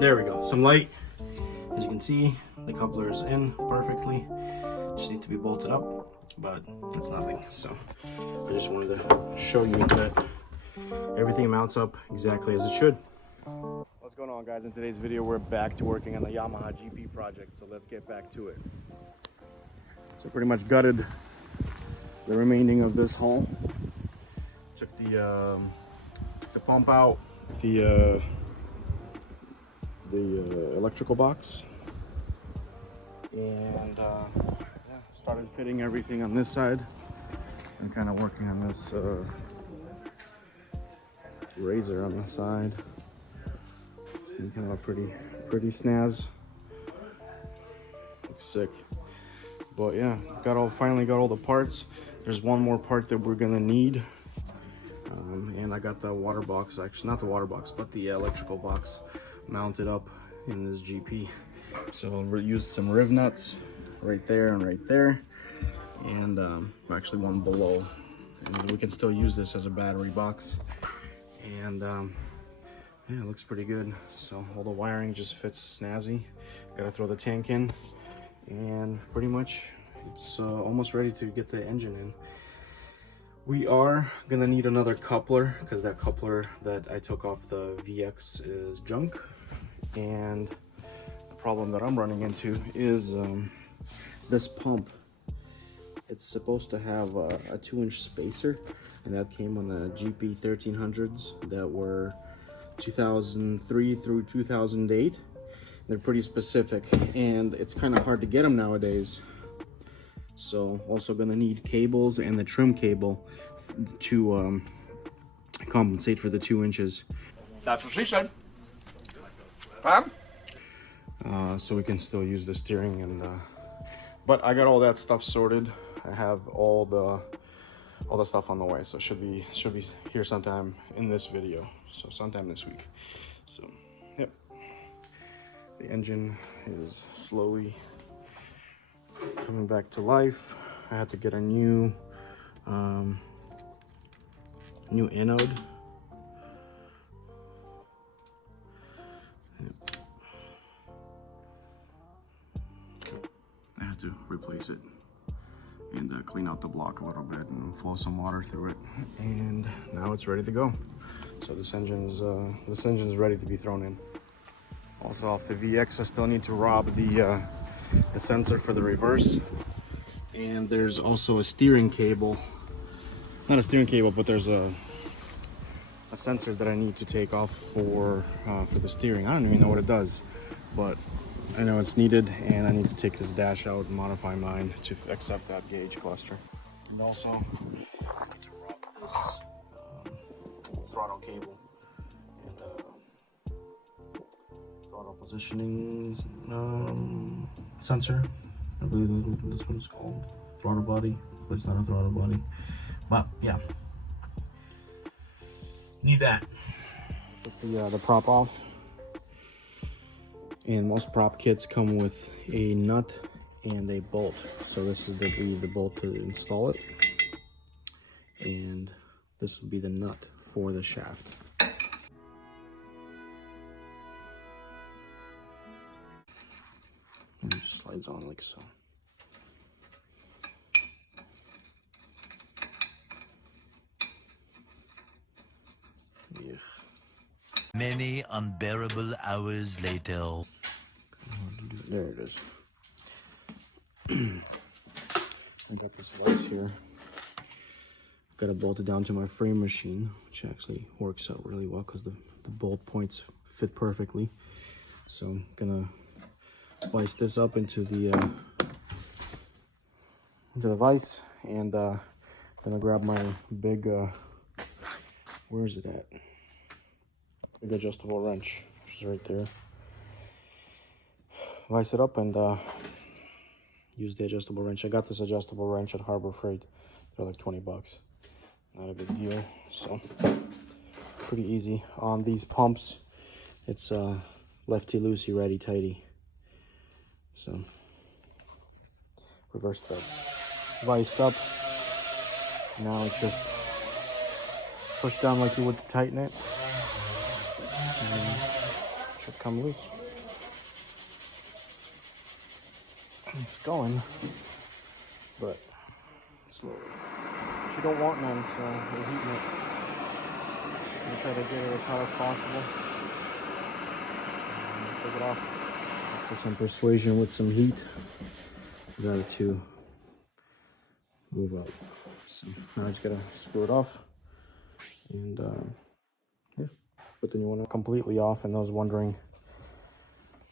There we go, some light. As you can see, the coupler is in perfectly. Just need to be bolted up, but it's nothing. So I just wanted to show you that everything mounts up exactly as it should. What's going on, guys? In today's video, we're back to working on the Yamaha GP project, so let's get back to it. So pretty much gutted the remaining of this hull. Took the pump out, the electrical box, and started fitting everything on this side and kind of working on this razor on the side. This thing kind of a pretty snaz. Looks sick. But yeah, finally got all the parts. There's one more part that we're gonna need, and I got the water box, actually not the water box, but the electrical box mounted up in this GP. So we used some riv nuts right there and right there, and actually one below, and we can still use this as a battery box. And yeah, it looks pretty good. So all the wiring just fits snazzy. Gotta throw the tank in, and pretty much it's almost ready to get the engine in. We are gonna need another coupler because that coupler that I took off the VX is junk, and the problem that I'm running into is this pump. It's supposed to have a 2-inch spacer, and that came on the GP1300s that were 2003 through 2008. They're pretty specific, and it's kind of hard to get them nowadays. So also gonna need cables and the trim cable to compensate for the 2 inches. That's what she said. So we can still use the steering, and but I got all that stuff sorted. I have all the stuff on the way, so should be here sometime in this video, so sometime this week. So yep, the engine is slowly coming back to life. I had to get a new anode. I had to replace it and clean out the block a little bit and flow some water through it, and now it's ready to go. So this engine's ready to be thrown in. Also off the VX, I still need to rob the sensor for the reverse, and there's also a steering cable, not a steering cable, but there's a sensor that I need to take off for the steering. I don't even know what it does, but I know it's needed, and I need to take this dash out and modify mine to accept that gauge cluster. And also I need to rob this throttle cable and throttle positioning sensor. I believe this one's called throttle body, but it's not a throttle body. But yeah, need that. Put the prop off. And most prop kits come with a nut and a bolt. So this is the bolt to install it, and this will be the nut for the shaft. And it just slides on like so. Yeah. Many unbearable hours later. There it is. I got this vise here. Got it bolted down to my frame machine, which actually works out really well because the bolt points fit perfectly. So I'm gonna vise this up into the vise, and gonna grab my big where is it at? Big adjustable wrench, which is right there. Vise it up and use the adjustable wrench. I got this adjustable wrench at Harbor Freight. They're like 20 bucks. Not a big deal. So pretty easy. On these pumps, it's lefty loosey, righty tighty. So reverse thread. Viced up. Now it's just push down like you would to tighten it. And should come loose. It's going, but slowly. She don't want none, so we're heating it. I'm gonna try to get it as hot as possible. Take it off. For some persuasion with some heat, got it to move up. So now I just gotta screw it off, and yeah. But then you want it completely off. And I was wondering,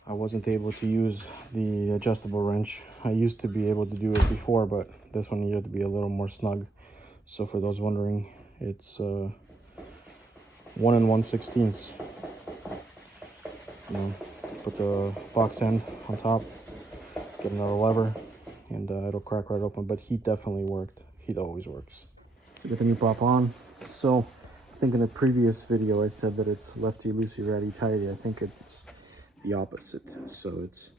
I wasn't able to use the adjustable wrench. I used to be able to do it before, but this one needed to be a little more snug. So for those wondering, it's 1 1/16. You know, put the box end on top, get another lever, and it'll crack right open. But heat definitely worked. Heat always works. So get the new prop on. So I think in the previous video I said that it's lefty loosey, righty tighty. I think it's the opposite. So it's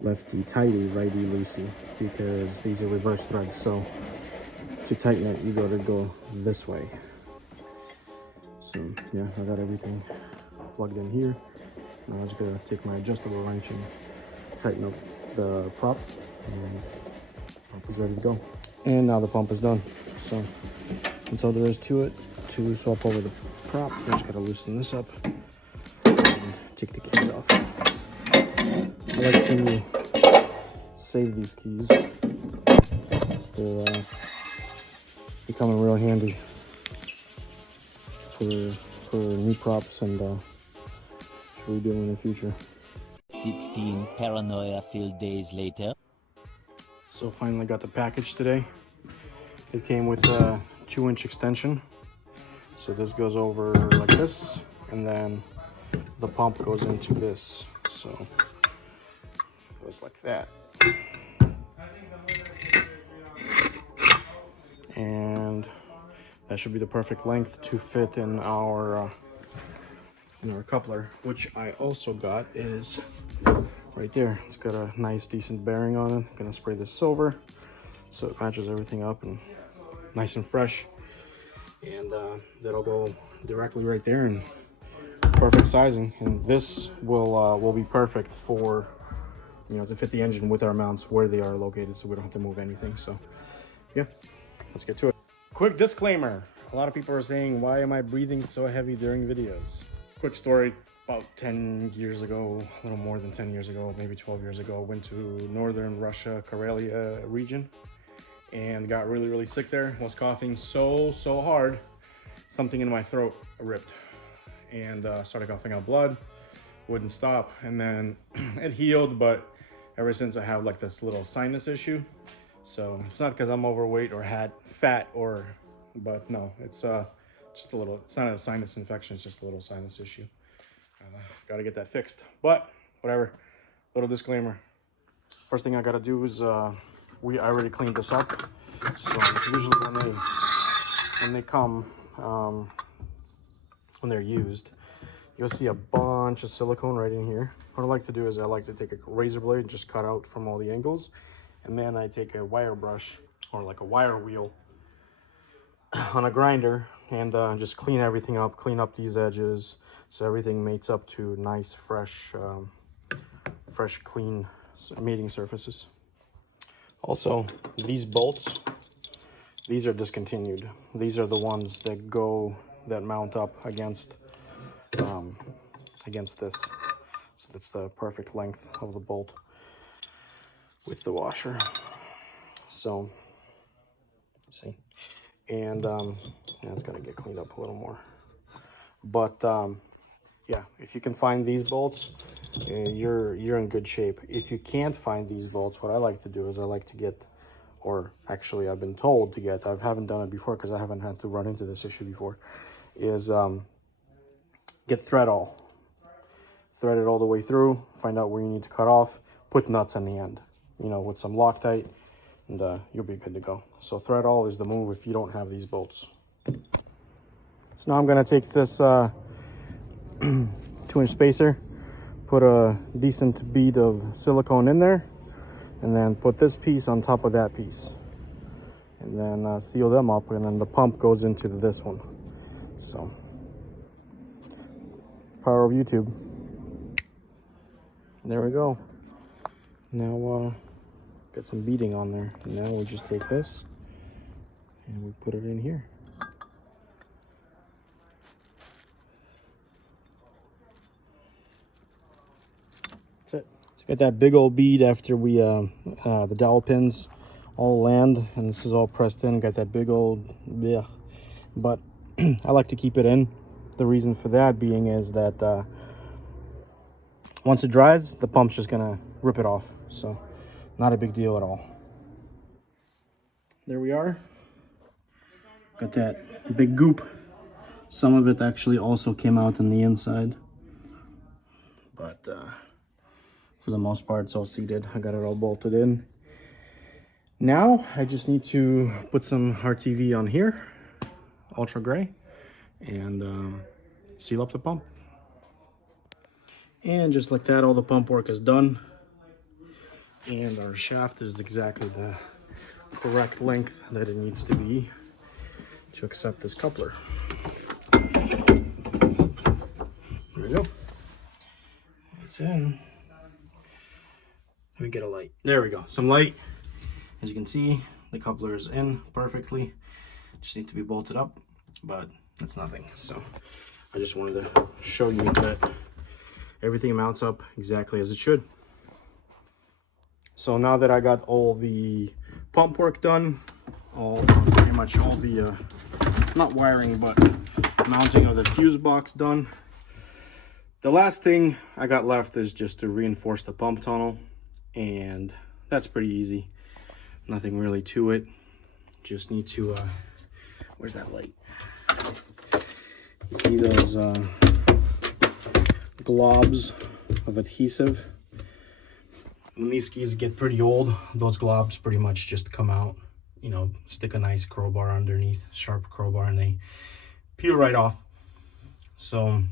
lefty tighty, righty loosey, because these are reverse threads. So to tighten it, you got to go this way. So yeah, I got everything plugged in here. Now I'm just gonna take my adjustable wrench and tighten up the prop, and the pump is ready to go. And now the pump is done. So that's all there is to it. To swap over the prop, I just gotta loosen this up and take the keys off. I like to save these keys. They're becoming real handy for new props and redo in the future. 16 paranoia-filled days later. So finally got the package today. It came with a 2-inch extension. So this goes over like this, and then the pump goes into this. So it goes like that. And that should be the perfect length to fit in our coupler, which I also got is right there. It's got a nice decent bearing on it. I'm gonna spray this silver so it matches everything up and nice and fresh, and that'll go directly right there, and perfect sizing. And this will be perfect for, you know, to fit the engine with our mounts where they are located, so we don't have to move anything. So yeah, let's get to it. Quick disclaimer: a lot of people are saying, why am I breathing so heavy during videos? Quick story: about 10 years ago, a little more than 10 years ago, maybe 12 years ago, went to northern Russia, Karelia region, and got really sick there. Was coughing so hard, something in my throat ripped, and started coughing out blood. Wouldn't stop, and then it healed, but ever since I have like this little sinus issue. So it's not because I'm overweight or had fat, but no, it's just a little, it's not a sinus infection, it's just a little sinus issue. Got to get that fixed, but whatever. Little disclaimer: first thing I got to do is I already cleaned this up. So usually when they come, when they're used, you'll see a bunch of silicone right in here. What I like to do is I like to take a razor blade and just cut out from all the angles, and then I take a wire brush or like a wire wheel on a grinder and just clean everything up, clean up these edges so everything mates up to nice, fresh, clean mating surfaces. Also, these bolts, these are discontinued. These are the ones that mount up against this. So that's the perfect length of the bolt with the washer. So, see, and yeah, it's gotta get cleaned up a little more. But yeah, if you can find these bolts, you're in good shape. If you can't find these bolts, what I like to do is I like to get, or actually I've been told to get, I haven't done it before because I haven't had to run into this issue before, is get thread all. Thread it all the way through, find out where you need to cut off, put nuts on the end, you know, with some Loctite, and you'll be good to go. So thread all is the move if you don't have these bolts. So now I'm gonna take this 2-inch spacer, put a decent bead of silicone in there, and then put this piece on top of that piece, and then seal them up, and then the pump goes into this one. So, power of YouTube. There we go. Now, got some beading on there. Now we just take this and we put it in here. That's it. So got that big old bead after we, the dowel pins all land, and this is all pressed in. Got that big old, blech. But I like to keep it in. The reason for that being is that once it dries, the pump's just gonna rip it off. So not a big deal at all. There we are. Got that big goop. Some of it actually also came out on the inside, but for the most part it's all seated. I got it all bolted in. Now I just need to put some RTV on here, ultra gray, and seal up the pump. And just like that, all the pump work is done, and our shaft is exactly the correct length that it needs to be to accept this coupler. There we go. It's in. Let me get a light. There we go. Some light. As you can see, the coupler is in perfectly. Just need to be bolted up, but that's nothing. So I just wanted to show you that everything mounts up exactly as it should. So now that I got all the pump work done, pretty much all the not wiring but mounting of the fuse box done, the last thing I got left is just to reinforce the pump tunnel, and that's pretty easy. Nothing really to it. Just need to where's that light? You see those globs of adhesive? When these skis get pretty old, those globs pretty much just come out. You know, stick a nice crowbar underneath, sharp crowbar, and they peel right off. So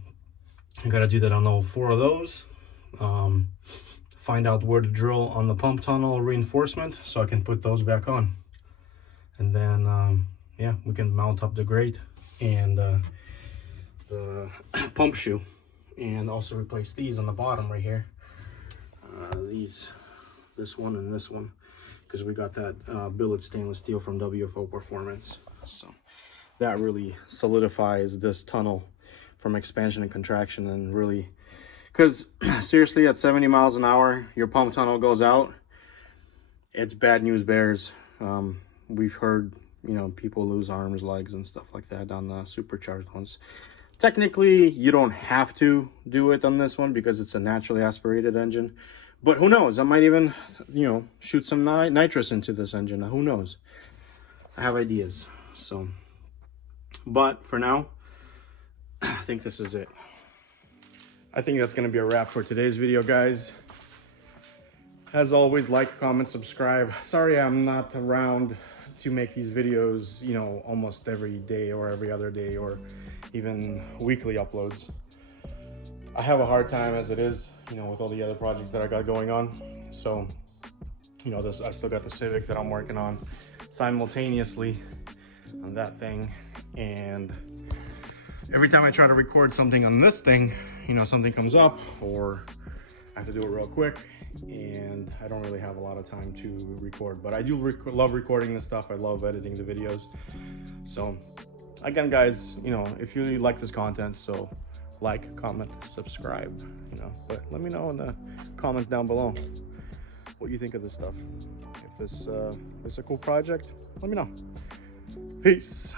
I gotta do that on all 4 of those. Find out where to drill on the pump tunnel reinforcement so I can put those back on. And then, yeah, we can mount up the grate and the pump shoe, and also replace these on the bottom right here. This one and this one, because we got that billet stainless steel from WFO Performance. So that really solidifies this tunnel from expansion and contraction, and really, because seriously, at 70 miles an hour, your pump tunnel goes out, it's bad news bears. We've heard, you know, people lose arms, legs, and stuff like that on the supercharged ones. Technically, you don't have to do it on this one because it's a naturally aspirated engine. But who knows? I might even, you know, shoot some nitrous into this engine. Who knows? I have ideas. So, but for now, I think this is it. I think that's going to be a wrap for today's video, guys. As always, like, comment, subscribe. Sorry I'm not around to make these videos, you know, almost every day or every other day or even weekly uploads. I have a hard time as it is, you know, with all the other projects that I got going on. So, you know, I still got the Civic that I'm working on simultaneously on that thing. And every time I try to record something on this thing, you know, something comes up or I have to do it real quick, and I don't really have a lot of time to record. But I do love recording this stuff. I love editing the videos. So again, guys, you know, if you like this content, so like, comment, subscribe, you know, but let me know in the comments down below what you think of this stuff. If this is a cool project, let me know. Peace.